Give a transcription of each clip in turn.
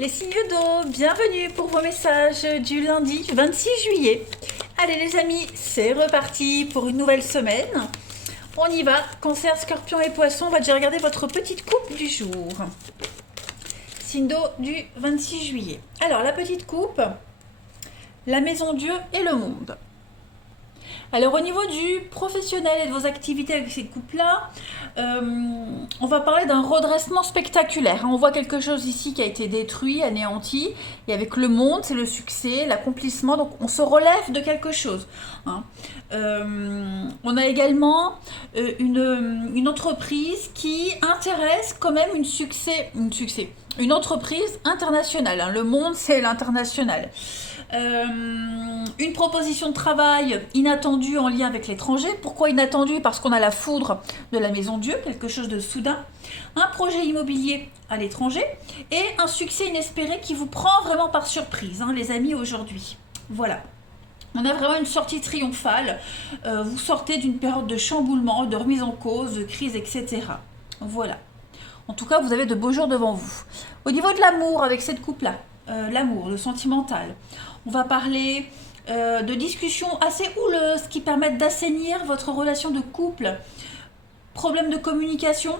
Les signes d'eau, bienvenue pour vos messages du lundi 26 juillet. Allez les amis, c'est reparti pour une nouvelle semaine. On y va, Cancer, Scorpion et Poisson, on va déjà regarder votre petite coupe du jour. Signe d'eau du 26 juillet. Alors la petite coupe, la maison Dieu et le monde. Alors au niveau du professionnel et de vos activités avec ces couples-là, on va parler d'un redressement spectaculaire. On voit quelque chose ici qui a été détruit, anéanti, et avec le monde, c'est le succès, l'accomplissement, donc on se relève de quelque chose. On a également une entreprise qui intéresse quand même une entreprise internationale. Le monde, c'est l'international. Une proposition de travail inattendue en lien avec l'étranger. Pourquoi inattendue? Parce qu'on a la foudre de la maison Dieu, quelque chose de soudain. Un projet immobilier à l'étranger et un succès inespéré qui vous prend vraiment par surprise, les amis, aujourd'hui. Voilà. On a vraiment une sortie triomphale. Vous sortez d'une période de chamboulement, de remise en cause, de crise, etc. Voilà. En tout cas, vous avez de beaux jours devant vous. Au niveau de l'amour, avec cette coupe-là, l'amour, le sentimental, on va parler de discussions assez houleuses qui permettent d'assainir votre relation de couple. Problème de communication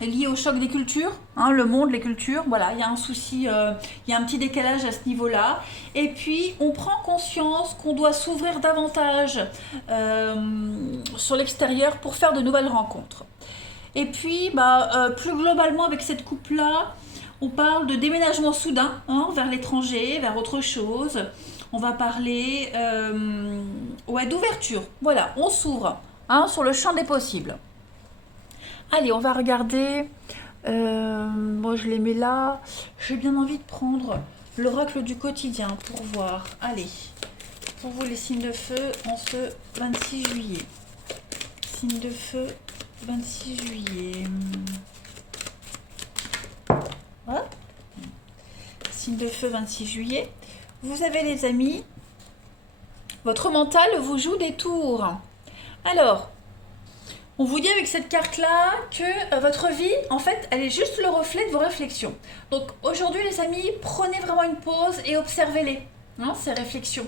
lié au choc des cultures, le monde, les cultures, voilà, il y a un souci, il y a un petit décalage à ce niveau-là. Et puis, on prend conscience qu'on doit s'ouvrir davantage sur l'extérieur pour faire de nouvelles rencontres. Et puis, plus globalement, avec cette coupe-là, on parle de déménagement soudain vers l'étranger, vers autre chose. On va parler d'ouverture. Voilà, on s'ouvre sur le champ des possibles. Allez, on va regarder. Moi, je les mets là. J'ai bien envie de prendre l'oracle du quotidien pour voir. Allez, pour vous les signes de feu en ce 26 juillet. Signes de feu, 26 juillet. Voilà. Signe de feu, 26 juillet. Vous avez les amis, votre mental vous joue des tours. Alors, on vous dit avec cette carte-là que votre vie, en fait, elle est juste le reflet de vos réflexions. Donc aujourd'hui, les amis, prenez vraiment une pause et observez-les, ces réflexions.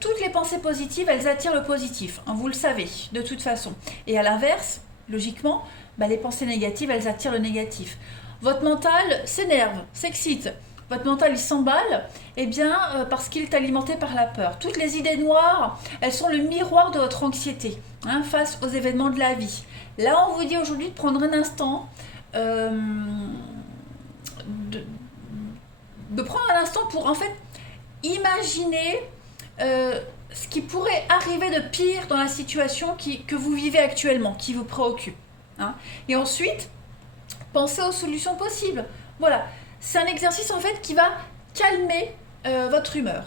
Toutes les pensées positives, elles attirent le positif, vous le savez, de toute façon. Et à l'inverse, logiquement, les pensées négatives, elles attirent le négatif. Votre mental s'énerve, s'excite. Votre mental, il s'emballe, parce qu'il est alimenté par la peur. Toutes les idées noires, elles sont le miroir de votre anxiété face aux événements de la vie. Là, on vous dit aujourd'hui de prendre un instant, de prendre un instant pour, en fait, imaginer ce qui pourrait arriver de pire dans la situation que vous vivez actuellement, qui vous préoccupe. Et ensuite, pensez aux solutions possibles. Voilà. C'est un exercice en fait qui va calmer votre humeur.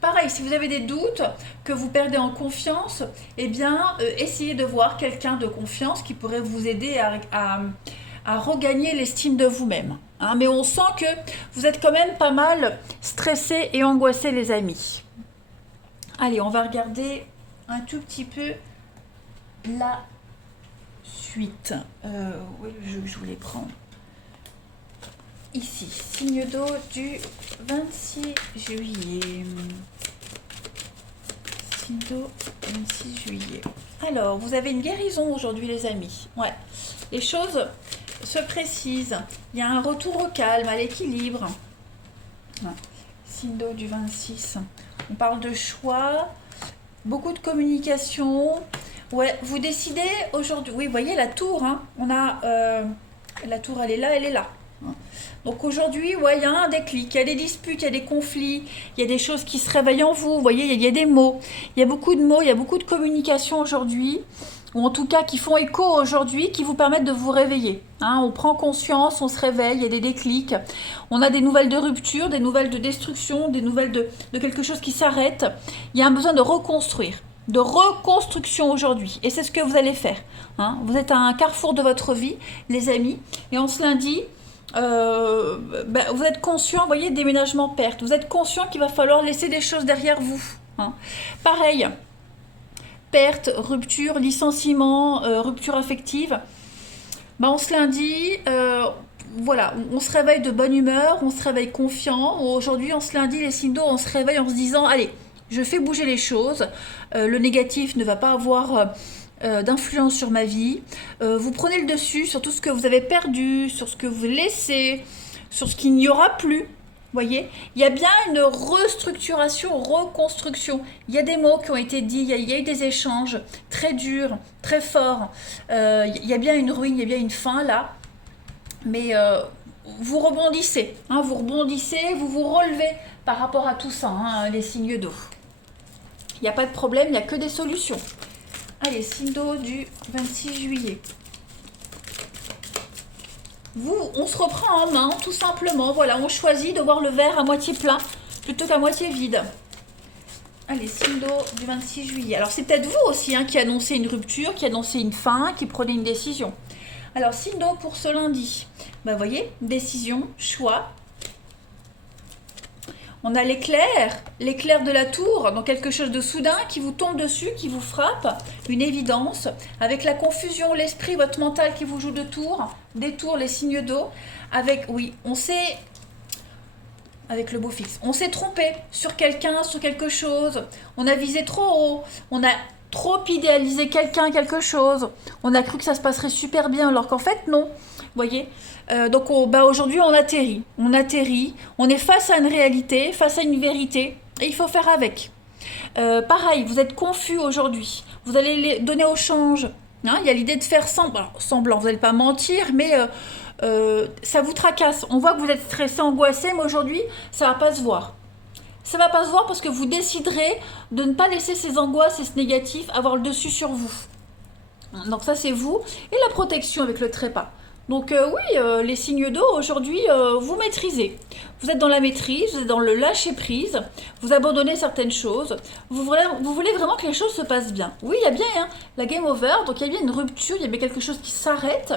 Pareil, si vous avez des doutes, que vous perdez en confiance, essayez de voir quelqu'un de confiance qui pourrait vous aider à regagner l'estime de vous-même. Mais on sent que vous êtes quand même pas mal stressé et angoissé, les amis. Allez, on va regarder un tout petit peu la suite. Oui, je voulais prendre. Ici, signe d'eau du 26 juillet. Signe d'eau 26 juillet. Alors, vous avez une guérison aujourd'hui, les amis. Ouais, les choses se précisent. Il y a un retour au calme, à l'équilibre. Signe d'eau du 26. On parle de choix, beaucoup de communication. Ouais, vous décidez aujourd'hui. Oui, vous voyez la tour. On a la tour, elle est là, elle est là. Donc aujourd'hui, il y a un déclic, il y a des disputes, il y a des conflits, il y a des choses qui se réveillent en vous, vous voyez, il y a des mots, il y a beaucoup de mots, il y a beaucoup de communication aujourd'hui, ou en tout cas qui font écho aujourd'hui, qui vous permettent de vous réveiller. On prend conscience, on se réveille, il y a des déclics, on a des nouvelles de rupture, des nouvelles de destruction, des nouvelles de quelque chose qui s'arrête. Il y a un besoin de reconstruire, de reconstruction aujourd'hui, et c'est ce que vous allez faire. Vous êtes à un carrefour de votre vie, les amis, et en ce lundi, vous êtes conscient, vous voyez, déménagement, perte. Vous êtes conscient qu'il va falloir laisser des choses derrière vous. Pareil, perte, rupture, licenciement, rupture affective. En ce lundi, voilà, on se réveille de bonne humeur, on se réveille confiant. Aujourd'hui, en ce lundi, les signes d'eau, on se réveille en se disant, allez, je fais bouger les choses. Le négatif ne va pas avoir d'influence sur ma vie. Vous prenez le dessus sur tout ce que vous avez perdu, sur ce que vous laissez, sur ce qu'il n'y aura plus. Voyez, il y a bien une restructuration, reconstruction. Il y a des mots qui ont été dits, il y a eu des échanges très durs, très forts. Il y a bien une ruine, il y a bien une fin là. Mais vous rebondissez, hein, vous vous relevez par rapport à tout ça, hein, les signes d'eau. Il n'y a pas de problème, il n'y a que des solutions. Allez, signe d'eau du 26 juillet. Vous, on se reprend en main, tout simplement. Voilà, on choisit de voir le verre à moitié plein plutôt qu'à moitié vide. Allez, signe d'eau du 26 juillet. Alors, c'est peut-être vous aussi hein, qui annoncez une rupture, qui annoncez une fin, qui prenez une décision. Alors, signe d'eau pour ce lundi. Ben, vous voyez, décision, choix. On a l'éclair de la tour, donc quelque chose de soudain qui vous tombe dessus, qui vous frappe, une évidence, avec la confusion, l'esprit, votre mental qui vous joue de tours, des tours, les signes d'eau, avec, oui, on s'est, avec le beau fixe, on s'est trompé sur quelqu'un, sur quelque chose, on a visé trop haut, on a trop idéalisé quelqu'un, quelque chose, on a cru que ça se passerait super bien, alors qu'en fait, non, vous voyez. Donc aujourd'hui on atterrit, on est face à une réalité, face à une vérité, et il faut faire avec. Pareil, vous êtes confus aujourd'hui, vous allez les donner au change, hein, il y a l'idée de faire semblant, vous n'allez pas mentir, mais ça vous tracasse, on voit que vous êtes stressé, angoissé, mais aujourd'hui ça ne va pas se voir. Ça ne va pas se voir parce que vous déciderez de ne pas laisser ces angoisses et ce négatif avoir le dessus sur vous. Donc ça c'est vous, et la protection avec le trépas. Donc oui, les signes d'eau, aujourd'hui, vous maîtrisez. Vous êtes dans la maîtrise, vous êtes dans le lâcher-prise, vous abandonnez certaines choses, vous voulez vraiment que les choses se passent bien. Oui, il y a bien hein, la game over, donc il y a bien une rupture, il y a bien quelque chose qui s'arrête.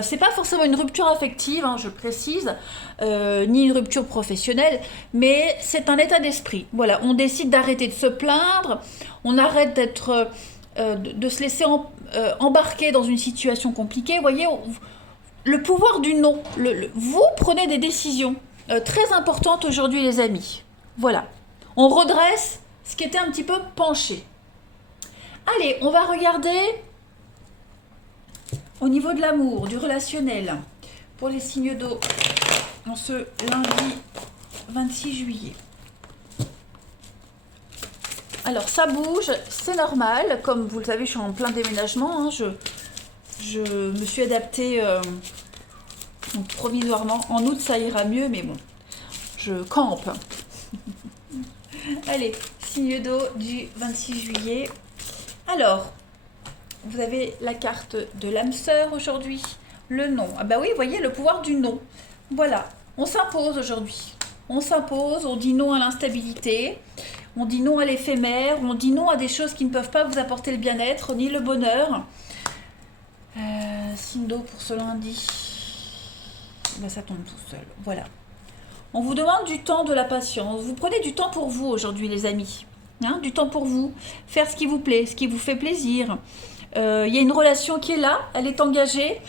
C'est pas forcément une rupture affective, hein, je précise, ni une rupture professionnelle, mais c'est un état d'esprit. Voilà, on décide d'arrêter de se plaindre, on arrête d'être... de se laisser embarquer dans une situation compliquée. Vous voyez, le pouvoir du non. Vous prenez des décisions très importantes aujourd'hui, les amis. Voilà. On redresse ce qui était un petit peu penché. Allez, on va regarder au niveau de l'amour, du relationnel, pour les signes d'eau en ce lundi 26 juillet. Alors ça bouge, c'est normal, comme vous le savez, je suis en plein déménagement, hein, je me suis adaptée provisoirement. En août ça ira mieux, mais bon, je campe. Allez, signe d'eau du 26 juillet. Alors, vous avez la carte de l'âme sœur aujourd'hui, le non. Ah bah oui, vous voyez, le pouvoir du non. Voilà, on s'impose aujourd'hui. On s'impose, on dit non à l'instabilité. On dit non à l'éphémère, on dit non à des choses qui ne peuvent pas vous apporter le bien-être ni le bonheur. Signe d'eau pour ce lundi. Ben, ça tombe tout seul. Voilà. On vous demande du temps, de la patience. Vous prenez du temps pour vous aujourd'hui, les amis. Hein, du temps pour vous. Faire ce qui vous plaît, ce qui vous fait plaisir. Il y a une relation qui est là, elle est engagée.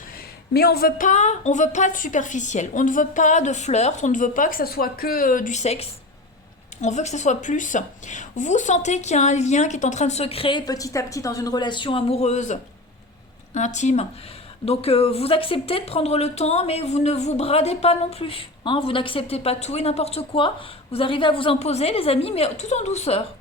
Mais on veut pas de superficiel. On ne veut pas de flirt. On ne veut pas que ça soit que du sexe. On veut que ce soit plus. Vous sentez qu'il y a un lien qui est en train de se créer petit à petit dans une relation amoureuse, intime. Donc vous acceptez de prendre le temps, mais vous ne vous bradez pas non plus. Hein, vous n'acceptez pas tout et n'importe quoi. Vous arrivez à vous imposer, les amis, mais tout en douceur.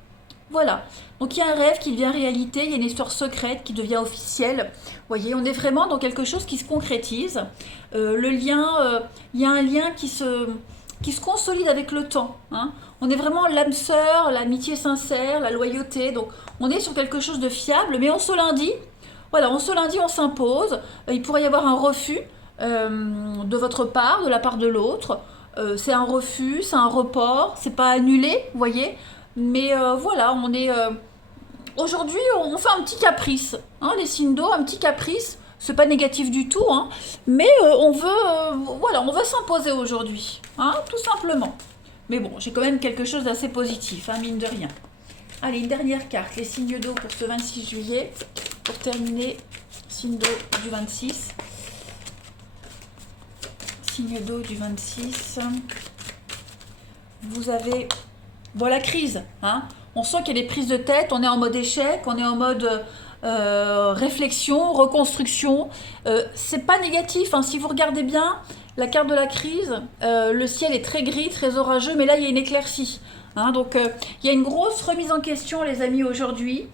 Voilà. Donc il y a un rêve qui devient réalité, il y a une histoire secrète qui devient officielle. Vous voyez, on est vraiment dans quelque chose qui se concrétise. Le lien, il y a un lien qui se consolide avec le temps. Hein. On est vraiment l'âme sœur, l'amitié sincère, la loyauté. Donc on est sur quelque chose de fiable, mais on se lundi, voilà, on s'impose. Il pourrait y avoir un refus de votre part, de la part de l'autre. C'est un refus, c'est un report, c'est pas annulé, vous voyez. Mais voilà, on est... aujourd'hui, on fait un petit caprice. Hein, les signes d'eau, un petit caprice. C'est pas négatif du tout, hein, mais on veut s'imposer aujourd'hui, hein, tout simplement. Mais bon, j'ai quand même quelque chose d'assez positif, hein, mine de rien. Allez, une dernière carte, les signes d'eau pour ce 26 juillet, pour terminer, signe d'eau du 26. signe d'eau du 26. Vous avez... Bon, la crise, hein. On sent qu'il y a des prises de tête, on est en mode échec, on est en mode réflexion, reconstruction. C'est pas négatif, hein. Si vous regardez bien la carte de la crise, le ciel est très gris, très orageux, mais là il y a une éclaircie. Hein, donc il y a une grosse remise en question, les amis, aujourd'hui.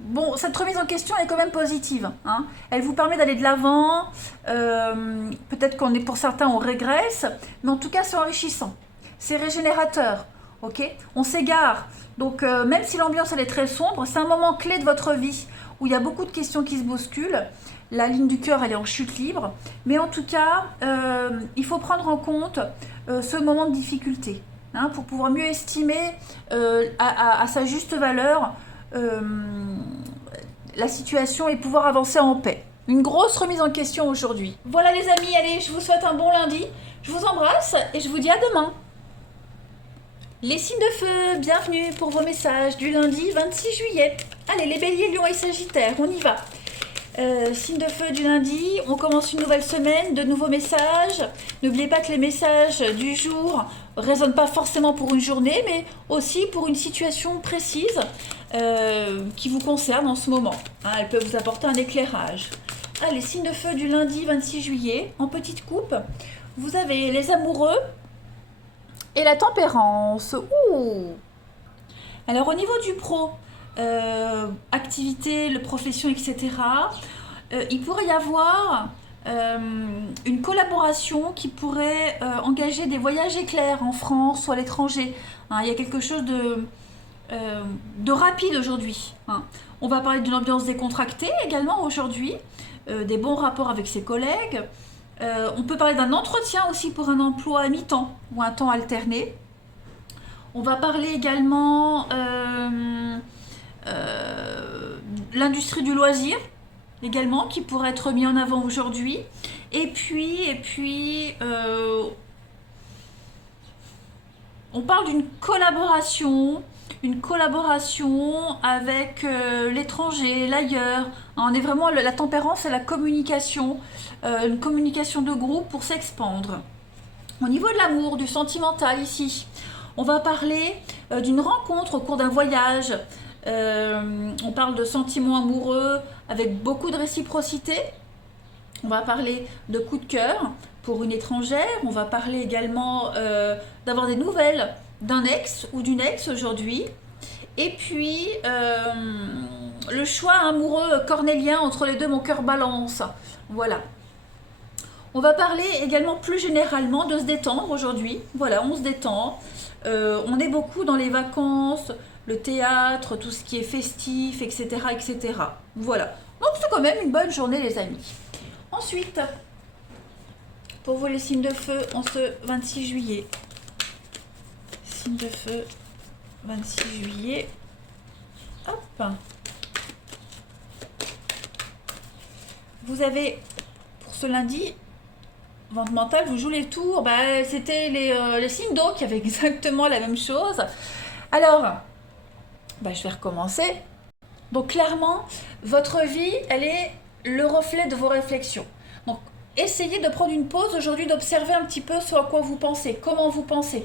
Bon, cette remise en question est quand même positive. Hein. Elle vous permet d'aller de l'avant. Peut-être qu'on est, pour certains, on régresse, mais en tout cas, c'est enrichissant. C'est régénérateur. Ok, on s'égare. Donc, même si l'ambiance elle est très sombre, c'est un moment clé de votre vie où il y a beaucoup de questions qui se bousculent. La ligne du cœur, elle est en chute libre. Mais en tout cas, il faut prendre en compte ce moment de difficulté, hein, pour pouvoir mieux estimer à sa juste valeur la situation et pouvoir avancer en paix. Une grosse remise en question aujourd'hui. Voilà les amis, allez, je vous souhaite un bon lundi. Je vous embrasse et je vous dis à demain. Les signes de feu, bienvenue pour vos messages du lundi 26 juillet. Allez, les béliers, lions et sagittaires, on y va. Signe de feu du lundi, on commence une nouvelle semaine, de nouveaux messages. N'oubliez pas que les messages du jour ne résonnent pas forcément pour une journée, mais aussi pour une situation précise qui vous concerne en ce moment. Hein, elle peut vous apporter un éclairage. Allez, signe de feu du lundi 26 juillet, en petite coupe, vous avez les amoureux et la tempérance. Ouh. Alors au niveau du pro, activité, le profession, etc., il pourrait y avoir une collaboration qui pourrait engager des voyages éclairs en France ou à l'étranger. Hein, il y a quelque chose de rapide aujourd'hui. Hein. On va parler d'une ambiance décontractée également aujourd'hui, des bons rapports avec ses collègues. On peut parler d'un entretien aussi pour un emploi à mi-temps ou un temps alterné. On va parler également l'industrie du loisir également qui pourrait être mis en avant aujourd'hui. Et puis on parle d'une collaboration avec l'étranger, l'ailleurs. On est vraiment, la tempérance et la communication, une communication de groupe pour s'expandre. Au niveau de l'amour, du sentimental ici, on va parler d'une rencontre au cours d'un voyage. On parle de sentiments amoureux avec beaucoup de réciprocité. On va parler de coup de cœur pour une étrangère. On va parler également d'avoir des nouvelles d'un ex ou d'une ex aujourd'hui. Et puis, le choix amoureux cornélien entre les deux, mon cœur balance. Voilà. On va parler également plus généralement de se détendre aujourd'hui. Voilà, on se détend. On est beaucoup dans les vacances, le théâtre, tout ce qui est festif, etc., etc. Voilà. Donc c'est quand même une bonne journée, les amis. Ensuite, pour vous les signes de feu en ce 26 juillet. Signe de feu, 26 juillet. Hop. Vous avez, pour ce lundi, vente mentale, vous jouez les tours. Bah, c'était les signes d'eau qui avaient exactement la même chose. Alors, bah, je vais recommencer. Donc clairement, votre vie, elle est le reflet de vos réflexions. Donc, essayez de prendre une pause aujourd'hui, d'observer un petit peu ce à quoi vous pensez, comment vous pensez.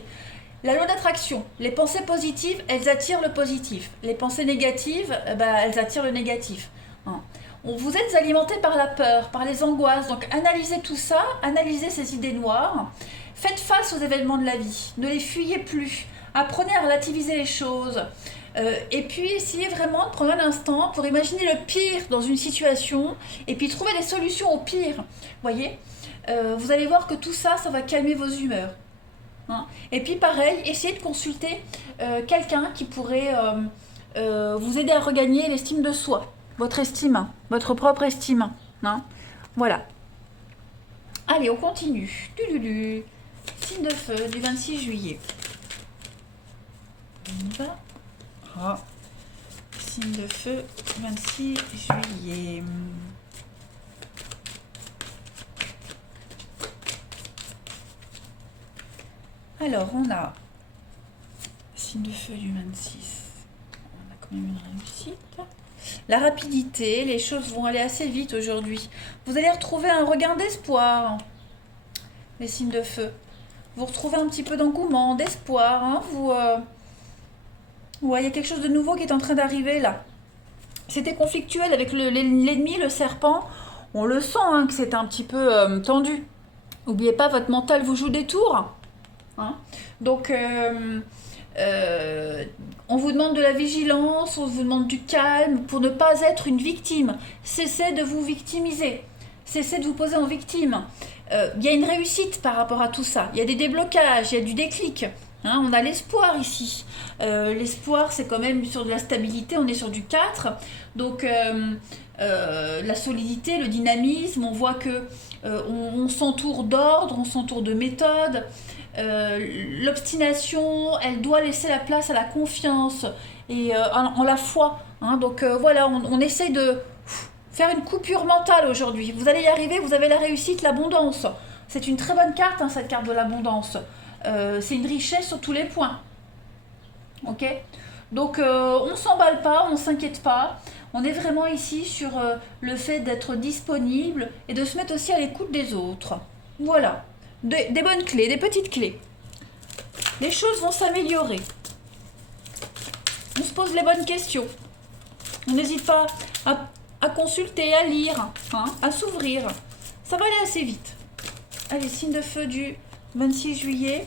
La loi d'attraction, les pensées positives, elles attirent le positif. Les pensées négatives, elles attirent le négatif. Hein. Vous êtes alimenté par la peur, par les angoisses. Donc analysez tout ça, analysez ces idées noires. Faites face aux événements de la vie. Ne les fuyez plus. Apprenez à relativiser les choses. Et puis essayez vraiment de prendre un instant pour imaginer le pire dans une situation et puis trouver des solutions au pire. Voyez, vous allez voir que tout ça, ça va calmer vos humeurs. Hein. Et puis pareil, essayez de consulter quelqu'un qui pourrait vous aider à regagner l'estime de soi, votre estime, votre propre estime. Hein. Voilà. Allez, on continue. Signe de feu du 26 juillet. On y va. Ah. Signe de feu, 26 juillet. Alors, on a signe de feu du 26. On a quand même une réussite. la rapidité, les choses vont aller assez vite aujourd'hui. Vous allez retrouver un regain d'espoir, les signes de feu. Vous retrouvez un petit peu d'engouement, d'espoir. Hein, ouais, il y a quelque chose de nouveau qui est en train d'arriver là. C'était conflictuel avec l'ennemi, le serpent. On le sent hein, que c'est un petit peu tendu. N'oubliez pas, votre mental vous joue des tours. Hein. Donc, on vous demande de la vigilance, on vous demande du calme pour ne pas être une victime. Cessez de vous victimiser. Cessez de vous poser en victime. Il y a une réussite par rapport à tout ça. Il y a des déblocages, il y a du déclic. Hein, on a l'espoir ici. L'espoir, c'est quand même sur de la stabilité. On est sur du 4. Donc, la solidité, le dynamisme, on voit que on s'entoure d'ordre, on s'entoure de méthode. L'obstination, elle doit laisser la place à la confiance et en la foi. Hein. Donc voilà, on essaye de faire une coupure mentale aujourd'hui. Vous allez y arriver, vous avez la réussite, l'abondance. C'est une très bonne carte, hein, cette carte de l'abondance. C'est une richesse sur tous les points. Ok ? Donc on s'emballe pas, on s'inquiète pas. On est vraiment ici sur le fait d'être disponible et de se mettre aussi à l'écoute des autres. Voilà. Des bonnes clés, des petites clés. Les choses vont s'améliorer. On se pose les bonnes questions. On n'hésite pas à consulter, à lire, hein, à s'ouvrir. Ça va aller assez vite. Allez, signe de feu du 26 juillet.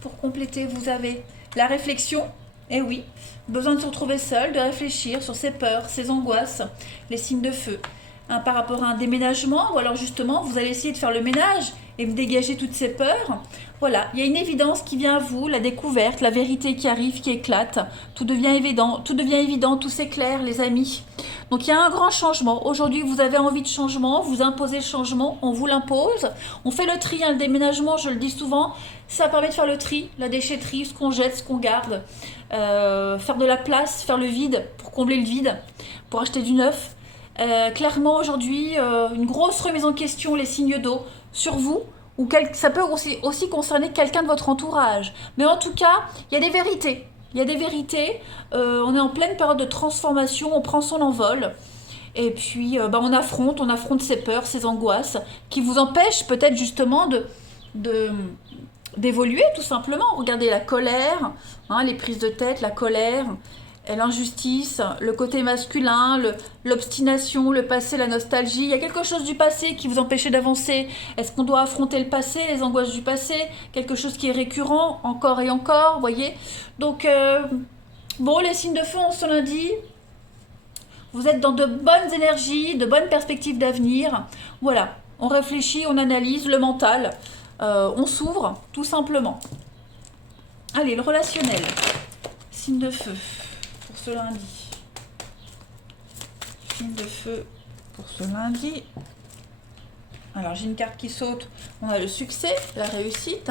Pour compléter, vous avez la réflexion. Eh oui, besoin de se retrouver seul, de réfléchir sur ses peurs, ses angoisses, les signes de feu. Hein, par rapport à un déménagement, ou alors justement, vous allez essayer de faire le ménage et me dégager toutes ces peurs. Voilà, il y a une évidence qui vient à vous, la découverte, la vérité qui arrive, qui éclate. Tout devient évident, tout s'éclaire, les amis. Donc il y a un grand changement. Aujourd'hui, vous avez envie de changement, vous imposez le changement, on vous l'impose. On fait le tri, hein, le déménagement, je le dis souvent, ça permet de faire le tri, la déchetterie, ce qu'on jette, ce qu'on garde. Faire de la place, faire le vide, pour combler le vide, pour acheter du neuf. Clairement aujourd'hui, une grosse remise en question, les signes d'eau, sur vous, ou ça peut aussi concerner quelqu'un de votre entourage. Mais en tout cas, il y a des vérités. Il y a des vérités, on est en pleine période de transformation, on prend son envol. Et puis, on affronte ses peurs, ses angoisses, qui vous empêchent peut-être justement d'évoluer tout simplement. Regardez la colère, hein, les prises de tête, la colère, l'injustice, le côté masculin, l'obstination, le passé, la nostalgie. Il y a quelque chose du passé qui vous empêchait d'avancer. Est-ce qu'on doit affronter le passé, les angoisses du passé? Quelque chose qui est récurrent, encore et encore, voyez? Donc, bon, les signes de feu en ce lundi, vous êtes dans de bonnes énergies, de bonnes perspectives d'avenir. Voilà, on réfléchit, on analyse le mental, on s'ouvre, tout simplement. Allez, le relationnel. Signe de feu. Ce lundi. Signe de feu pour ce lundi. Alors j'ai une carte qui saute. On a le succès, la réussite.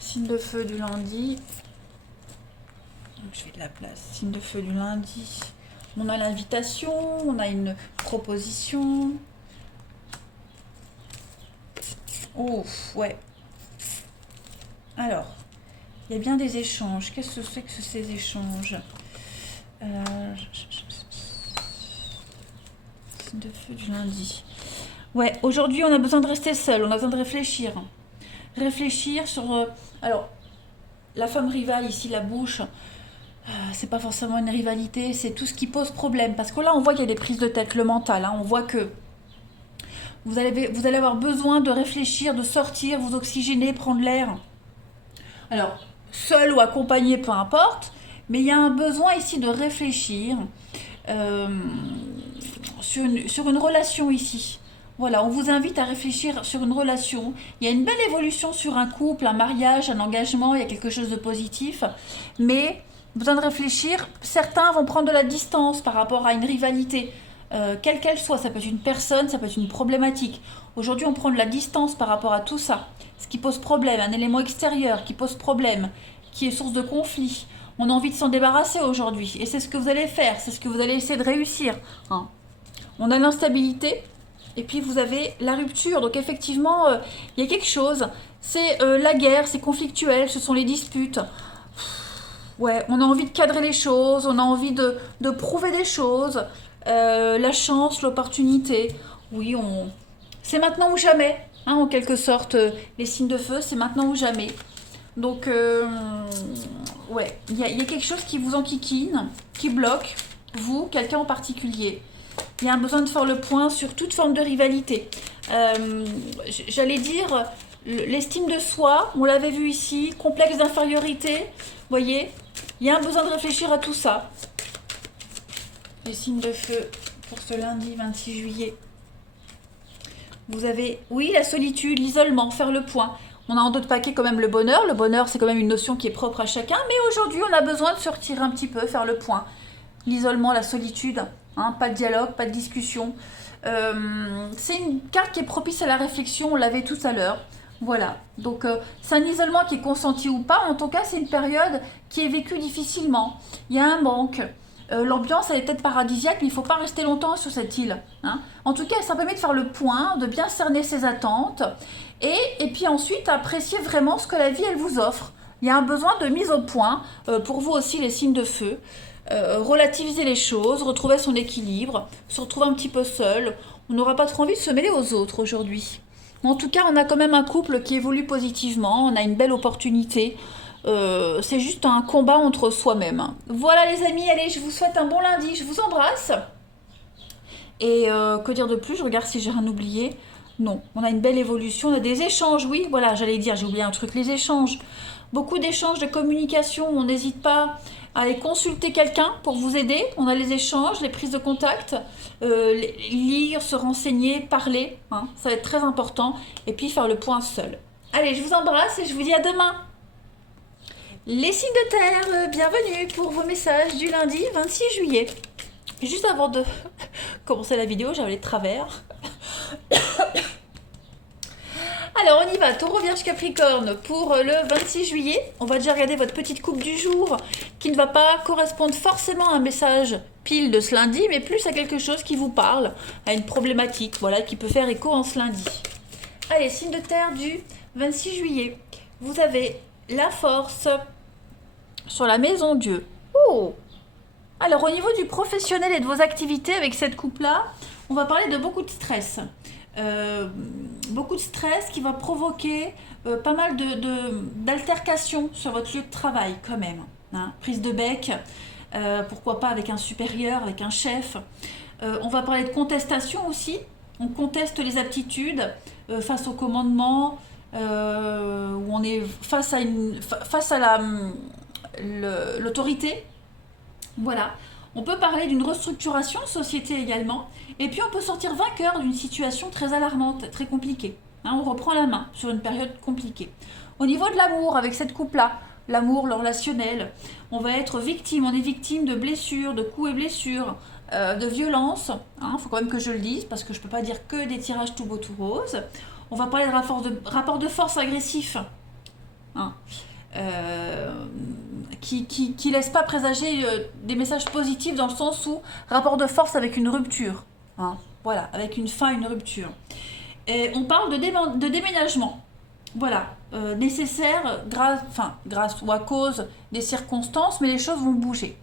Signe de feu du lundi. Donc je fais de la place. Signe de feu du lundi. On a l'invitation, on a une proposition. Oh, ouais. Alors, il y a bien des échanges. Qu'est-ce que c'est que ces échanges? Signe de feu du lundi. Ouais, aujourd'hui, on a besoin de rester seul. On a besoin de réfléchir. Réfléchir sur... alors, la femme rivale, ici, la bouche, c'est pas forcément une rivalité, c'est tout ce qui pose problème. Parce que là, on voit qu'il y a des prises de tête, le mental. Hein, on voit que vous allez avoir besoin de réfléchir, de sortir, vous oxygéner, prendre l'air. Alors, seul ou accompagné, peu importe, mais il y a un besoin ici de réfléchir sur une relation ici. Voilà, on vous invite à réfléchir sur une relation. Il y a une belle évolution sur un couple, un mariage, un engagement, il y a quelque chose de positif, mais besoin de réfléchir. Certains vont prendre de la distance par rapport à une rivalité, quelle qu'elle soit. Ça peut être une personne, ça peut être une problématique. Aujourd'hui, on prend de la distance par rapport à tout ça. Ce qui pose problème, un élément extérieur qui pose problème, qui est source de conflit. On a envie de s'en débarrasser aujourd'hui. Et c'est ce que vous allez faire, c'est ce que vous allez essayer de réussir. Hein. On a l'instabilité, et puis vous avez la rupture. Donc effectivement, il y a quelque chose. C'est la guerre, c'est conflictuel, ce sont les disputes. Ouais, on a envie de cadrer les choses, on a envie de prouver des choses. La chance, l'opportunité. Oui, c'est maintenant ou jamais. Hein, en quelque sorte, les signes de feu, c'est maintenant ou jamais. Donc, ouais, il y a quelque chose qui vous enquiquine, qui bloque, vous, quelqu'un en particulier. Il y a un besoin de faire le point sur toute forme de rivalité. J'allais dire, l'estime de soi, on l'avait vu ici, complexe d'infériorité, vous voyez, il y a un besoin de réfléchir à tout ça. Les signes de feu pour ce lundi 26 juillet. Vous avez, oui, la solitude, l'isolement, faire le point. On a en d'autres paquets quand même le bonheur. Le bonheur, c'est quand même une notion qui est propre à chacun. Mais aujourd'hui, on a besoin de se retirer un petit peu, faire le point. L'isolement, la solitude, hein, pas de dialogue, pas de discussion. C'est une carte qui est propice à la réflexion, on l'avait tout à l'heure. Voilà, donc c'est un isolement qui est consenti ou pas. En tout cas, c'est une période qui est vécue difficilement. Il y a un manque. L'ambiance, elle est peut-être paradisiaque, mais il ne faut pas rester longtemps sur cette île. Hein. En tout cas, ça permet de faire le point, de bien cerner ses attentes, et puis ensuite apprécier vraiment ce que la vie, elle vous offre. Il y a un besoin de mise au point, pour vous aussi les signes de feu. Relativiser les choses, retrouver son équilibre, se retrouver un petit peu seul. On n'aura pas trop envie de se mêler aux autres aujourd'hui. En tout cas, on a quand même un couple qui évolue positivement, on a une belle opportunité. C'est juste un combat entre soi-même. Voilà les amis, allez, je vous souhaite un bon lundi, je vous embrasse. Et que dire de plus? Je regarde si j'ai rien oublié. Non, on a une belle évolution, on a des échanges, oui, voilà, j'allais dire, j'ai oublié un truc, les échanges. Beaucoup d'échanges, de communication, on n'hésite pas à aller consulter quelqu'un pour vous aider. On a les échanges, les prises de contact, lire, se renseigner, parler, hein, ça va être très important. Et puis faire le point seul. Allez, je vous embrasse et je vous dis à demain. Les signes de terre, bienvenue pour vos messages du lundi 26 juillet. Juste avant de commencer la vidéo, j'avais les travers. Alors on y va, Taureau, Vierge, Capricorne pour le 26 juillet. On va déjà regarder votre petite coupe du jour qui ne va pas correspondre forcément à un message pile de ce lundi, mais plus à quelque chose qui vous parle, à une problématique, voilà, qui peut faire écho en ce lundi. Allez, signe de terre du 26 juillet. Vous avez la force sur la maison Dieu. Oh! Alors au niveau du professionnel et de vos activités avec cette coupe-là, on va parler de beaucoup de stress. Beaucoup de stress qui va provoquer pas mal d'altercations sur votre lieu de travail quand même. Hein. Prise de bec, pourquoi pas avec un supérieur, avec un chef. On va parler de contestation aussi. On conteste les aptitudes face au commandement, où on est face à l'autorité. Voilà. On peut parler d'une restructuration société également. Et puis on peut sortir vainqueur d'une situation très alarmante, très compliquée. Hein, on reprend la main sur une période compliquée. Au niveau de l'amour, avec cette coupe-là, l'amour, le relationnel, on va être victime. On est victime de blessures, de coups et blessures, de violences. Il faut quand même que je le dise, parce que je ne peux pas dire que des tirages tout beau tout rose. On va parler de rapport de force agressif. Hein. Qui laisse pas présager des messages positifs dans le sens où rapport de force avec une rupture. Hein, voilà, avec une fin, une rupture. Et on parle de déménagement. Voilà, nécessaire grâce ou à cause des circonstances, mais les choses vont bouger.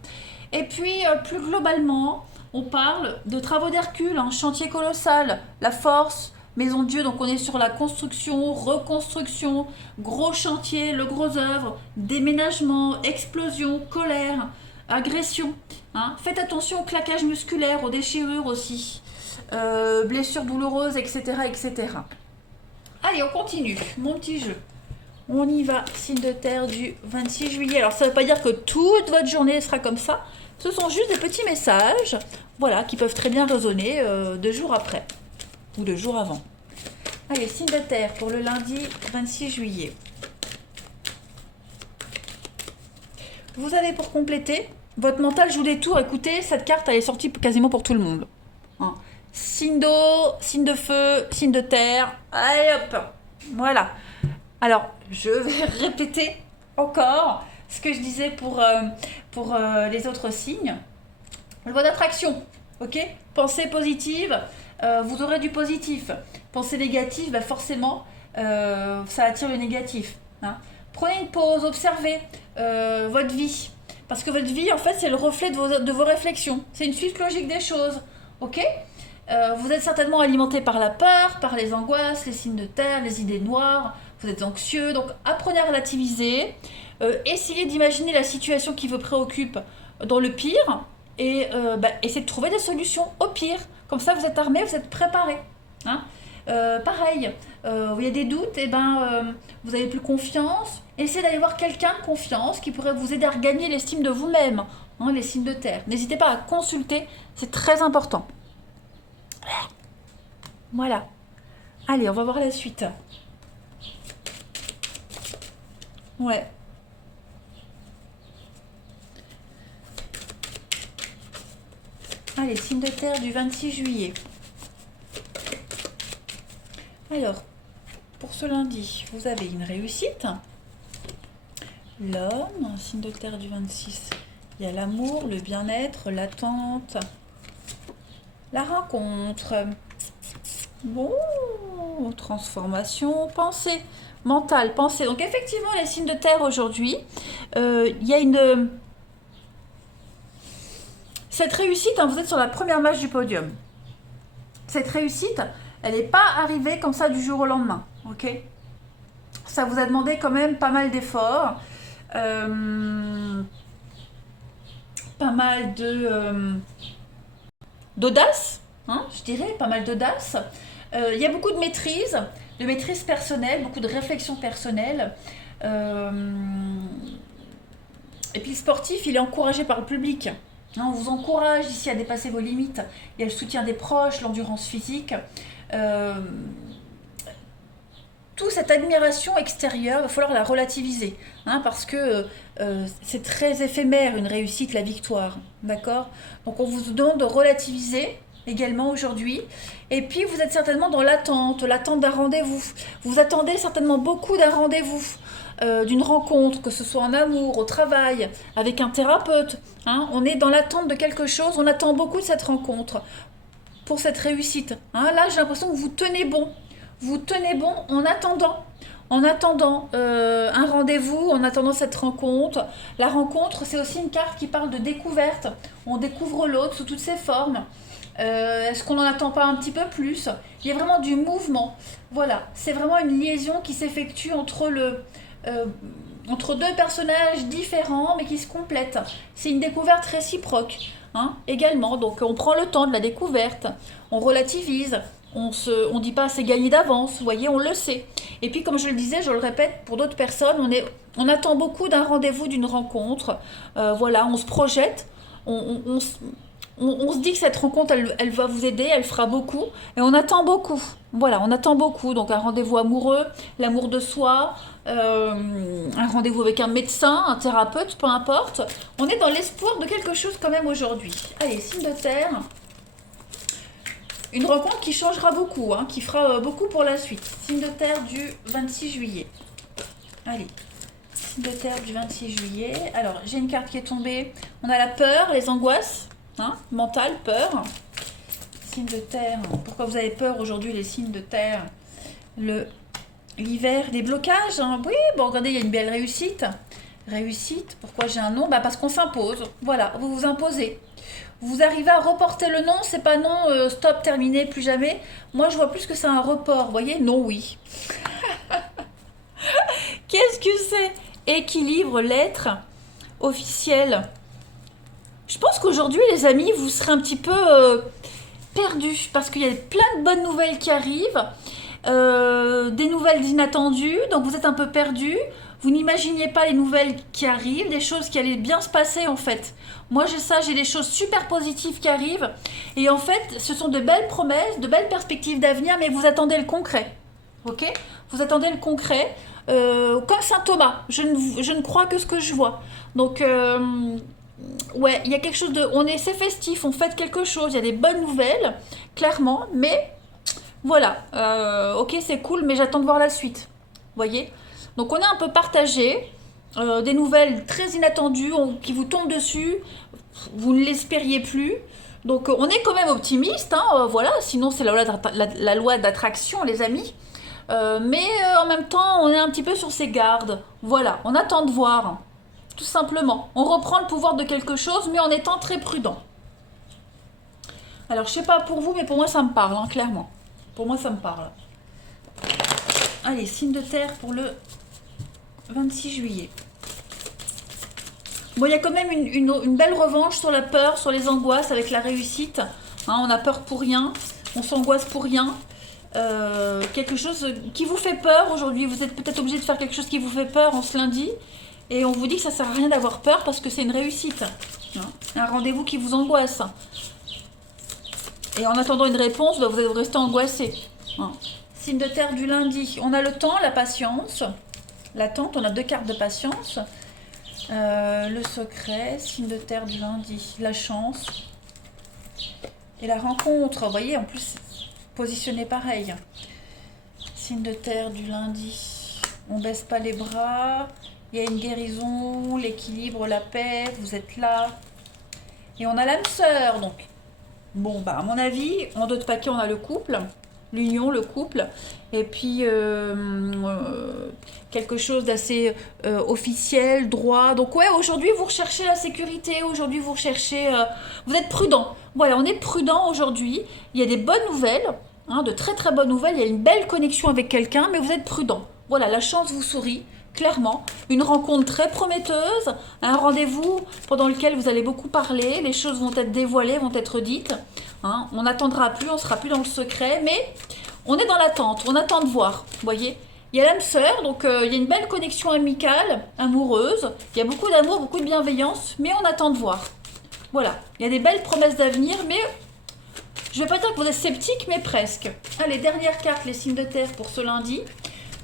Et puis, plus globalement, on parle de travaux d'Hercule, un chantier colossal, la force, Maison Dieu, donc on est sur la construction, reconstruction, gros chantier, le gros œuvre, déménagement, explosion, colère, agression. Hein. Faites attention au claquage musculaire, aux déchirures aussi, blessures douloureuses, etc., etc. Allez, on continue, mon petit jeu. On y va, signe de terre du 26 juillet. Alors ça ne veut pas dire que toute votre journée sera comme ça. Ce sont juste des petits messages, voilà, qui peuvent très bien résonner 2 jours après. Ou 2 jours avant. Allez, signe de terre pour le lundi 26 juillet. Vous avez pour compléter, votre mental joue des tours. Écoutez, cette carte, elle est sortie quasiment pour tout le monde. Hein. Signe d'eau, signe de feu, signe de terre. Allez hop, voilà. Alors, je vais répéter encore ce que je disais pour les autres signes. Loi d'attraction, ok? Pensée positive. Vous aurez du positif. Pensée négative, forcément, ça attire le négatif. Hein. Prenez une pause, observez votre vie. Parce que votre vie, en fait, c'est le reflet de vos réflexions. C'est une suite logique des choses. Ok. Vous êtes certainement alimenté par la peur, par les angoisses, les signes de terre, les idées noires. Vous êtes anxieux. Donc, apprenez à relativiser. Essayez d'imaginer la situation qui vous préoccupe dans le pire. Et essayez de trouver des solutions au pire. Comme ça, vous êtes armé, vous êtes préparé. Hein. Pareil, il y a des doutes, et vous avez plus confiance. Essayez d'aller voir quelqu'un de confiance qui pourrait vous aider à regagner l'estime de vous-même, hein, les signes de terre. N'hésitez pas à consulter, c'est très important. Voilà. Allez, on va voir la suite. Ouais. Allez, signe de terre du 26 juillet. Alors, pour ce lundi, vous avez une réussite. L'homme, signe de terre du 26. Il y a l'amour, le bien-être, l'attente, la rencontre. Bon, transformation, pensée, mentale, pensée. Donc effectivement, les signes de terre aujourd'hui, il y a une... Cette réussite, hein, vous êtes sur la première marche du podium. Cette réussite, elle n'est pas arrivée comme ça du jour au lendemain, ok? Ça vous a demandé quand même pas mal d'efforts, pas mal d'audace, hein, je dirais, pas mal d'audace. Il y a beaucoup de maîtrise personnelle, beaucoup de réflexion personnelle. Et puis le sportif, il est encouragé par le public. Hein, on vous encourage ici à dépasser vos limites. Il y a le soutien des proches, l'endurance physique. Toute cette admiration extérieure, il va falloir la relativiser. Hein, parce que c'est très éphémère une réussite, la victoire. D'accord? Donc on vous demande de relativiser également aujourd'hui. Et puis vous êtes certainement dans l'attente d'un rendez-vous. Vous attendez certainement beaucoup d'un rendez-vous. D'une rencontre, que ce soit en amour, au travail, avec un thérapeute. Hein, on est dans l'attente de quelque chose, on attend beaucoup de cette rencontre pour cette réussite. Hein, là, j'ai l'impression que vous tenez bon. Vous tenez bon en attendant un rendez-vous, en attendant cette rencontre. La rencontre, c'est aussi une carte qui parle de découverte. On découvre l'autre sous toutes ses formes. Est-ce qu'on n'en attend pas un petit peu plus? Il y a vraiment du mouvement. Voilà, c'est vraiment une liaison qui s'effectue entre deux personnages différents mais qui se complètent. C'est une découverte réciproque, hein, également. Donc on prend le temps de la découverte, on relativise, on dit pas c'est gagné d'avance, vous voyez, on le sait. Et puis comme je le disais, je le répète, pour d'autres personnes, on attend beaucoup d'un rendez-vous, d'une rencontre. Voilà, on se projette, on se dit que cette rencontre, elle va vous aider, elle fera beaucoup, et on attend beaucoup. Voilà, on attend beaucoup. Donc un rendez-vous amoureux, l'amour de soi, un rendez-vous avec un médecin, un thérapeute, peu importe. On est dans l'espoir de quelque chose quand même aujourd'hui. Allez, signe de terre. Une rencontre qui changera beaucoup, hein, qui fera beaucoup pour la suite. Signe de terre du 26 juillet. Allez, signe de terre du 26 juillet. Alors, j'ai une carte qui est tombée. On a la peur, les angoisses. Hein, mental, peur. Signe de terre. Pourquoi vous avez peur aujourd'hui, les signes de terre? L'hiver, les blocages. Hein. Oui, bon, regardez, il y a une belle réussite. Réussite, pourquoi j'ai un nom? Parce qu'on s'impose. Voilà, vous vous imposez. Vous arrivez à reporter le non, c'est pas non, stop, terminé, plus jamais. Moi, je vois plus que c'est un report. Vous voyez? Non, oui. Qu'est-ce que c'est? Équilibre, lettre, officielle. Je pense qu'aujourd'hui, les amis, vous serez un petit peu perdus parce qu'il y a plein de bonnes nouvelles qui arrivent, des nouvelles inattendues, donc vous êtes un peu perdus. Vous n'imaginiez pas les nouvelles qui arrivent, des choses qui allaient bien se passer en fait. Moi, j'ai des choses super positives qui arrivent et en fait, ce sont de belles promesses, de belles perspectives d'avenir, mais vous attendez le concret. Ok? Vous attendez le concret. Comme Saint Thomas, je ne crois que ce que je vois. Donc, ouais, il y a quelque chose de... C'est festif, on fête quelque chose, il y a des bonnes nouvelles, clairement, mais voilà, ok, c'est cool, mais j'attends de voir la suite, vous voyez? Donc on est un peu partagé, des nouvelles très inattendues qui vous tombent dessus, vous ne l'espériez plus, donc on est quand même optimiste, hein, voilà, sinon c'est la loi d'attraction, les amis, mais en même temps, on est un petit peu sur ses gardes, voilà, on attend de voir. tout simplement. On reprend le pouvoir de quelque chose, mais en étant très prudent. Alors, je sais pas pour vous, mais pour moi, ça me parle, hein, clairement. Pour moi, ça me parle. Allez, signe de terre pour le 26 juillet. Bon, il y a quand même une belle revanche sur la peur, sur les angoisses avec la réussite. Hein, on a peur pour rien, on s'angoisse pour rien. Quelque chose qui vous fait peur aujourd'hui. Vous êtes peut-être obligé de faire quelque chose qui vous fait peur en ce lundi. Et on vous dit que ça sert à rien d'avoir peur parce que c'est une réussite. Hein, un rendez-vous qui vous angoisse. Et en attendant une réponse, bah, vous restez angoissé. Hein. Signe de terre du lundi. On a le temps, la patience. L'attente, on a 2 cartes de patience. Le secret, signe de terre du lundi, la chance et la rencontre. Vous voyez, en plus, positionné pareil. Signe de terre du lundi, on baisse pas les bras, il y a une guérison, l'équilibre, la paix, vous êtes là. Et on a l'âme sœur, donc. Bon, bah, à mon avis, en 2 de paquet, on a le couple. L'union, le couple, et puis quelque chose d'assez officiel, droit. Donc ouais, aujourd'hui vous recherchez la sécurité, aujourd'hui vous recherchez, vous êtes prudent. Voilà, on est prudent aujourd'hui. Il y a des bonnes nouvelles, hein, de très très bonnes nouvelles. Il y a une belle connexion avec quelqu'un, mais vous êtes prudent. Voilà, la chance vous sourit. Clairement, une rencontre très prometteuse, un rendez-vous pendant lequel vous allez beaucoup parler, les choses vont être dévoilées, vont être dites. Hein, on n'attendra plus, on sera plus dans le secret, mais on est dans l'attente, on attend de voir. Vous voyez, il y a l'âme sœur, donc il y a une belle connexion amicale, amoureuse. Il y a beaucoup d'amour, beaucoup de bienveillance, mais on attend de voir. Voilà, il y a des belles promesses d'avenir, mais je ne vais pas dire que vous êtes sceptique, mais presque. Allez, dernière carte, les signes de terre pour ce lundi.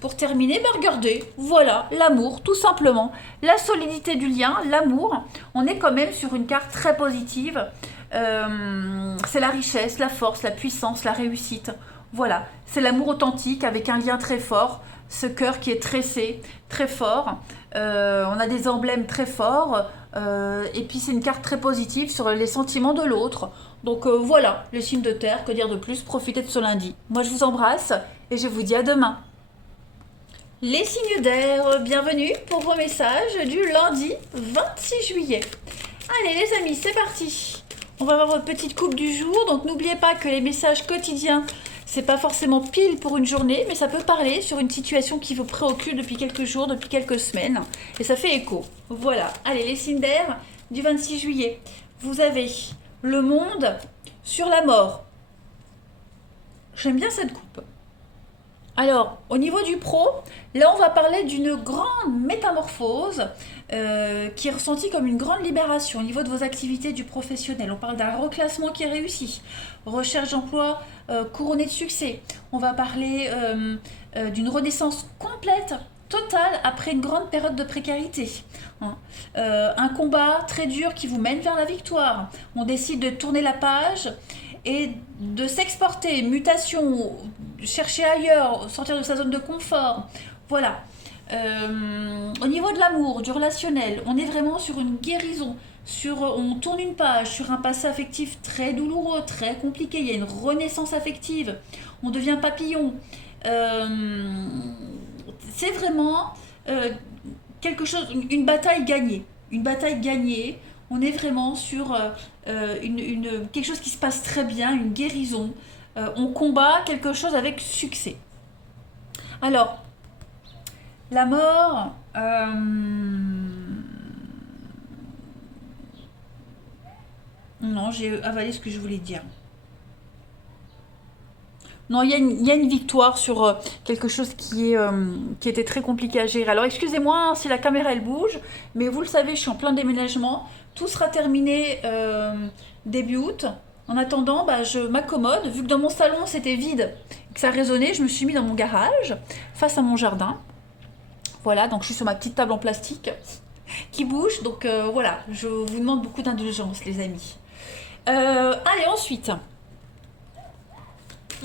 Pour terminer, bah regardez, voilà, l'amour, tout simplement. La solidité du lien, l'amour. On est quand même sur une carte très positive. C'est la richesse, la force, la puissance, la réussite. Voilà, c'est l'amour authentique avec un lien très fort. Ce cœur qui est tressé, très fort. On a des emblèmes très forts. Et puis c'est une carte très positive sur les sentiments de l'autre. Donc voilà, les signes de terre, que dire de plus, profitez de ce lundi. Moi je vous embrasse et je vous dis à demain. Les signes d'air, bienvenue pour vos messages du lundi 26 juillet. Allez les amis, c'est parti. On va voir votre petite coupe du jour. Donc n'oubliez pas que les messages quotidiens, c'est pas forcément pile pour une journée, mais ça peut parler sur une situation qui vous préoccupe depuis quelques jours, depuis quelques semaines. Et ça fait écho. Voilà. Allez, les signes d'air du 26 juillet. Vous avez le monde sur la mort. J'aime bien cette coupe. Alors, au niveau du pro, là on va parler d'une grande métamorphose qui est ressentie comme une grande libération au niveau de vos activités du professionnel. On parle d'un reclassement qui est réussi, recherche d'emploi couronnée de succès. On va parler d'une renaissance complète, totale, après une grande période de précarité. Hein. Un combat très dur qui vous mène vers la victoire. On décide de tourner la page et de s'exporter, mutation, chercher ailleurs, sortir de sa zone de confort. Voilà. Au niveau de l'amour, du relationnel, on est vraiment sur une guérison. On tourne une page sur un passé affectif très douloureux, très compliqué. Il y a une renaissance affective. On devient papillon. C'est vraiment quelque chose, une bataille gagnée. Une bataille gagnée. On est vraiment sur quelque chose qui se passe très bien, une guérison. On combat quelque chose avec succès. Alors, la mort... Non, j'ai avalé ce que je voulais dire. Non, il y a une victoire sur quelque chose qui était très compliqué à gérer. Alors, excusez-moi si la caméra elle bouge, mais vous le savez, je suis en plein déménagement. Tout sera terminé début août. En attendant, bah, je m'accommode. Vu que dans mon salon c'était vide, que ça résonnait, je me suis mis dans mon garage, face à mon jardin. Voilà, donc je suis sur ma petite table en plastique qui bouge. Donc voilà, je vous demande beaucoup d'indulgence, les amis. Allez, ensuite...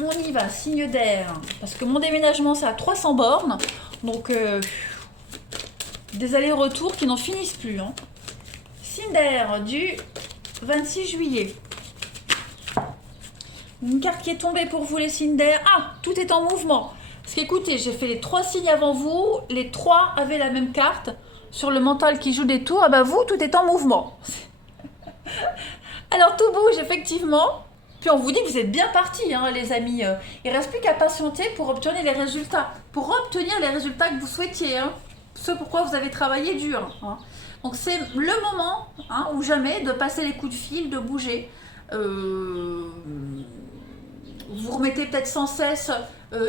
On y va, signe d'air, parce que mon déménagement c'est à 300 bornes, donc des allers-retours qui n'en finissent plus. Hein. Signe d'air du 26 juillet. Une carte qui est tombée pour vous les signes d'air. Ah, tout est en mouvement. Parce qu'écoutez, j'ai fait les 3 signes avant vous, les 3 avaient la même carte. sur le mental qui joue des tours, ah bah vous, tout est en mouvement. Alors tout bouge effectivement. Puis on vous dit que vous êtes bien partis, hein, les amis. Il ne reste plus qu'à patienter pour obtenir les résultats. Pour obtenir les résultats que vous souhaitiez. Hein. Ce pourquoi vous avez travaillé dur. Hein. Donc c'est le moment, hein, ou jamais, de passer les coups de fil, de bouger. Vous remettez peut-être sans cesse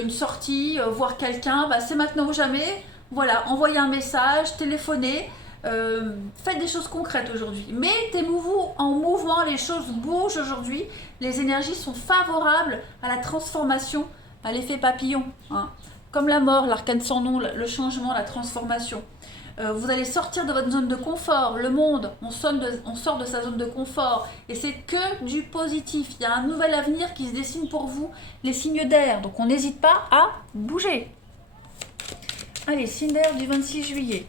une sortie, voir quelqu'un. Bah, c'est maintenant ou jamais. Voilà, envoyez un message, téléphonez. Faites des choses concrètes aujourd'hui. Mettez-vous en mouvement, les choses bougent aujourd'hui. Les énergies sont favorables à la transformation, à l'effet papillon. Hein. Comme la mort, l'arcane sans nom, le changement, la transformation. Vous allez sortir de votre zone de confort. Le monde, on sort de sa zone de confort. Et c'est que du positif. Il y a un nouvel avenir qui se dessine pour vous, les signes d'air. Donc on n'hésite pas à bouger. Allez, signe d'air du 26 juillet.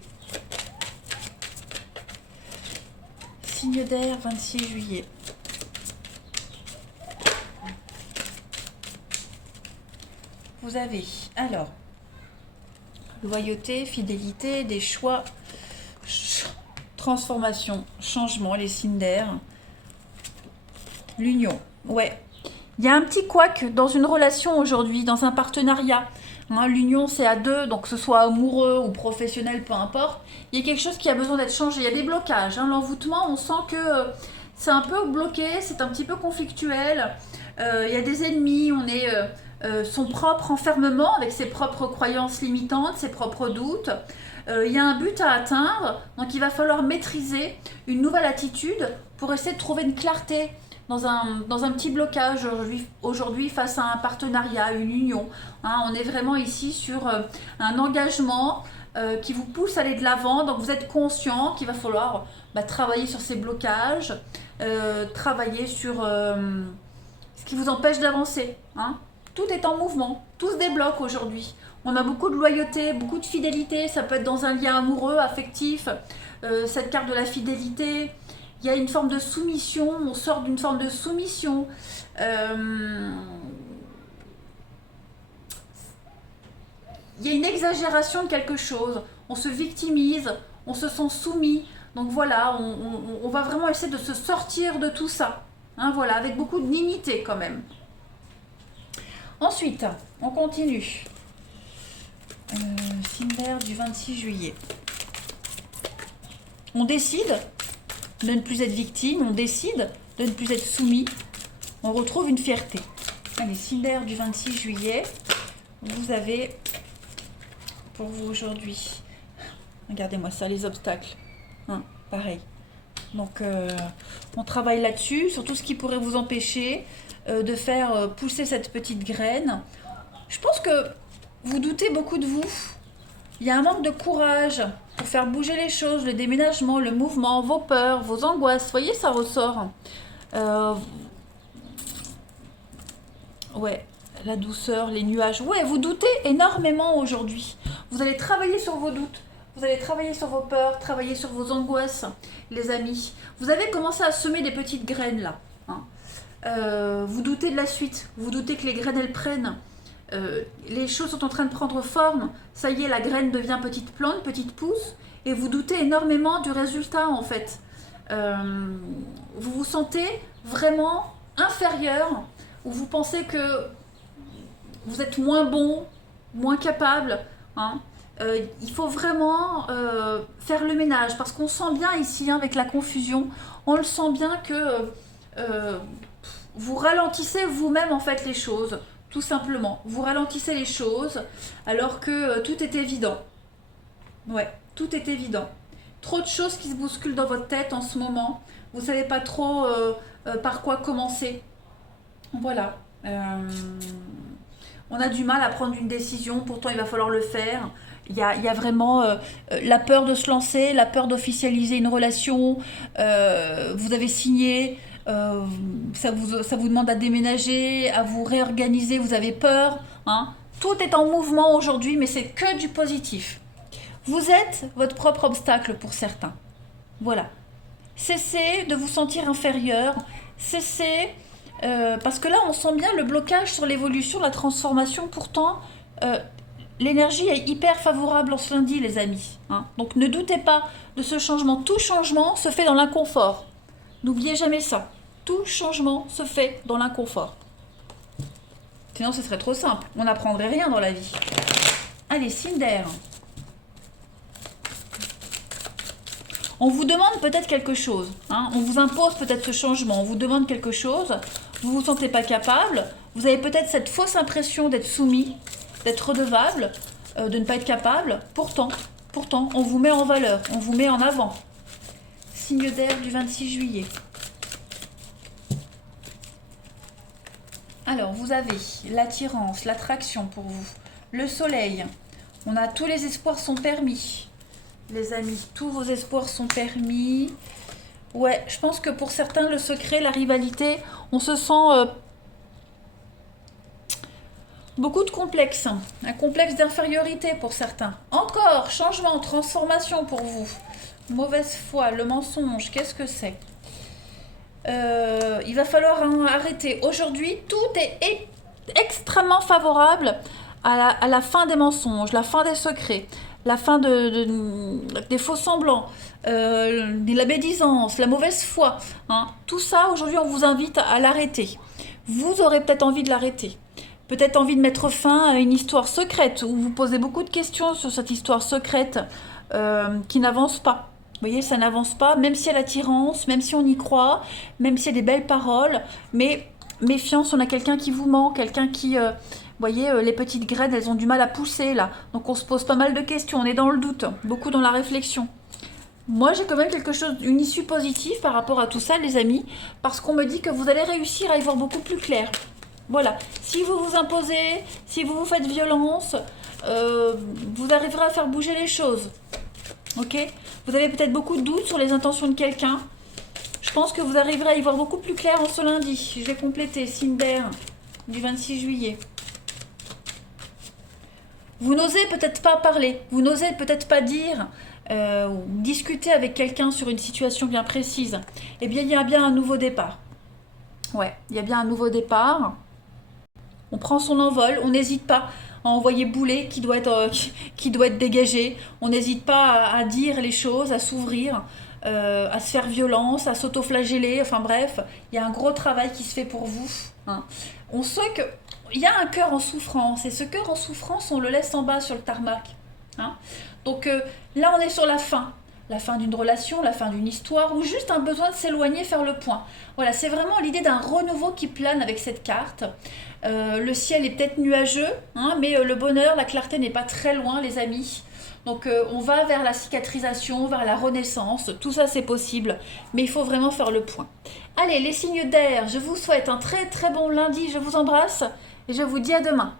Signe d'air, 26 juillet. Vous avez, alors, loyauté, fidélité, des choix, transformation, changement, les signes d'air. L'union, ouais. Il y a un petit couac dans une relation aujourd'hui, dans un partenariat. Hein, l'union, c'est à deux, donc que ce soit amoureux ou professionnel, peu importe. Il y a quelque chose qui a besoin d'être changé. Il y a des blocages. Hein. L'envoûtement, on sent que c'est un peu bloqué, c'est un petit peu conflictuel. Il y a des ennemis, on est son propre enfermement avec ses propres croyances limitantes, ses propres doutes. Il y a un but à atteindre, donc il va falloir maîtriser une nouvelle attitude pour essayer de trouver une clarté dans un petit blocage aujourd'hui face à un partenariat, une union. Hein, on est vraiment ici sur un engagement qui vous pousse à aller de l'avant. Donc vous êtes conscient qu'il va falloir travailler sur ces blocages, travailler sur ce qui vous empêche d'avancer. Hein. Tout est en mouvement, tout se débloque aujourd'hui. On a beaucoup de loyauté, beaucoup de fidélité, ça peut être dans un lien amoureux, affectif, cette carte de la fidélité. Il y a une forme de soumission, on sort d'une forme de soumission. Il y a une exagération de quelque chose. On se victimise, on se sent soumis. Donc voilà, on va vraiment essayer de se sortir de tout ça. Hein, voilà, avec beaucoup de dignité quand même. Ensuite, on continue. Signe d'air du 26 juillet. On décide de ne plus être victime, on décide de ne plus être soumis, on retrouve une fierté. Allez, signe d'air du 26 juillet, vous avez pour vous aujourd'hui, regardez-moi ça, les obstacles, hein, pareil. Donc, on travaille là-dessus, sur tout ce qui pourrait vous empêcher de faire pousser cette petite graine. Je pense que vous doutez beaucoup de vous. Il y a un manque de courage pour faire bouger les choses, le déménagement, le mouvement, vos peurs, vos angoisses. Vous voyez, ça ressort. Ouais, la douceur, les nuages. Ouais, vous doutez énormément aujourd'hui. Vous allez travailler sur vos doutes. Vous allez travailler sur vos peurs, travailler sur vos angoisses, les amis. Vous avez commencé à semer des petites graines là. Hein. Vous doutez de la suite. Vous doutez que les graines, elles prennent. Les choses sont en train de prendre forme, ça y est, la graine devient petite plante, petite pousse, et vous doutez énormément du résultat en fait. Vous vous sentez vraiment inférieur, ou vous pensez que vous êtes moins bon, moins capable. Hein. Il faut vraiment faire le ménage, parce qu'on sent bien ici, hein, avec la confusion, on le sent bien que vous ralentissez vous-même en fait les choses. Tout simplement, vous ralentissez les choses alors que tout est évident. Ouais, tout est évident. Trop de choses qui se bousculent dans votre tête en ce moment. Vous ne savez pas trop par quoi commencer. Voilà. On a du mal à prendre une décision, pourtant il va falloir le faire. Il y a vraiment la peur de se lancer, la peur d'officialiser une relation. Vous avez signé. Ça vous demande à déménager, à vous réorganiser, vous avez peur. Hein. Tout est en mouvement aujourd'hui, mais c'est que du positif. Vous êtes votre propre obstacle pour certains. Voilà. Cessez de vous sentir inférieur. Cessez, parce que là, on sent bien le blocage sur l'évolution, la transformation. Pourtant, l'énergie est hyper favorable en ce lundi, les amis. Hein. Donc ne doutez pas de ce changement. Tout changement se fait dans l'inconfort. N'oubliez jamais ça. Tout changement se fait dans l'inconfort. Sinon, ce serait trop simple. On n'apprendrait rien dans la vie. Allez, signe d'air. On vous demande peut-être quelque chose. Hein. On vous impose peut-être ce changement. On vous demande quelque chose. Vous ne vous sentez pas capable. Vous avez peut-être cette fausse impression d'être soumis, d'être redevable, de ne pas être capable. Pourtant, on vous met en valeur. On vous met en avant. Signe d'air du 26 juillet. Alors, vous avez l'attirance, l'attraction pour vous, le soleil. On a tous les espoirs sont permis. Les amis, tous vos espoirs sont permis. Ouais, je pense que pour certains, le secret, la rivalité, on se sent beaucoup de complexes. Un complexe d'infériorité pour certains. Encore, changement, transformation pour vous. Mauvaise foi, le mensonge, qu'est-ce que c'est ? Il va falloir arrêter. Aujourd'hui, tout est extrêmement favorable à la fin des mensonges, la fin des secrets, la fin des faux semblants, de la médisance, la mauvaise foi. Hein. Tout ça, aujourd'hui, on vous invite à l'arrêter. Vous aurez peut-être envie de l'arrêter. Peut-être envie de mettre fin à une histoire secrète, où vous posez beaucoup de questions sur cette histoire secrète qui n'avance pas. Vous voyez, ça n'avance pas, même s'il y a l'attirance, même si on y croit, même s'il y a des belles paroles, mais méfiance, on a quelqu'un qui vous ment, quelqu'un qui... vous voyez, les petites graines, elles ont du mal à pousser, là. Donc on se pose pas mal de questions, on est dans le doute, beaucoup dans la réflexion. Moi, j'ai quand même quelque chose, une issue positive par rapport à tout ça, les amis, parce qu'on me dit que vous allez réussir à y voir beaucoup plus clair. Voilà, si vous vous imposez, si vous vous faites violence, vous arriverez à faire bouger les choses. Ok ? Vous avez peut-être beaucoup de doutes sur les intentions de quelqu'un. Je pense que vous arriverez à y voir beaucoup plus clair en ce lundi. Je vais compléter, signe d'air du 26 juillet. Vous n'osez peut-être pas parler, vous n'osez peut-être pas dire ou discuter avec quelqu'un sur une situation bien précise. Eh bien, il y a bien un nouveau départ. Ouais, il y a bien un nouveau départ. On prend son envol, on n'hésite pas à envoyer bouler qui doit être dégagé. On n'hésite pas à dire les choses, à s'ouvrir, à se faire violence, à s'autoflageller. Enfin bref, il y a un gros travail qui se fait pour vous. Hein. On sait qu'il y a un cœur en souffrance. Et ce cœur en souffrance, on le laisse en bas sur le tarmac. Hein. Donc là, on est sur la fin. La fin d'une relation, la fin d'une histoire, ou juste un besoin de s'éloigner, faire le point. Voilà, c'est vraiment l'idée d'un renouveau qui plane avec cette carte. Le ciel est peut-être nuageux, hein, mais le bonheur, la clarté n'est pas très loin, les amis. Donc on va vers la cicatrisation, vers la renaissance, tout ça c'est possible, mais il faut vraiment faire le point. Allez, les signes d'air, je vous souhaite un très très bon lundi, je vous embrasse et je vous dis à demain.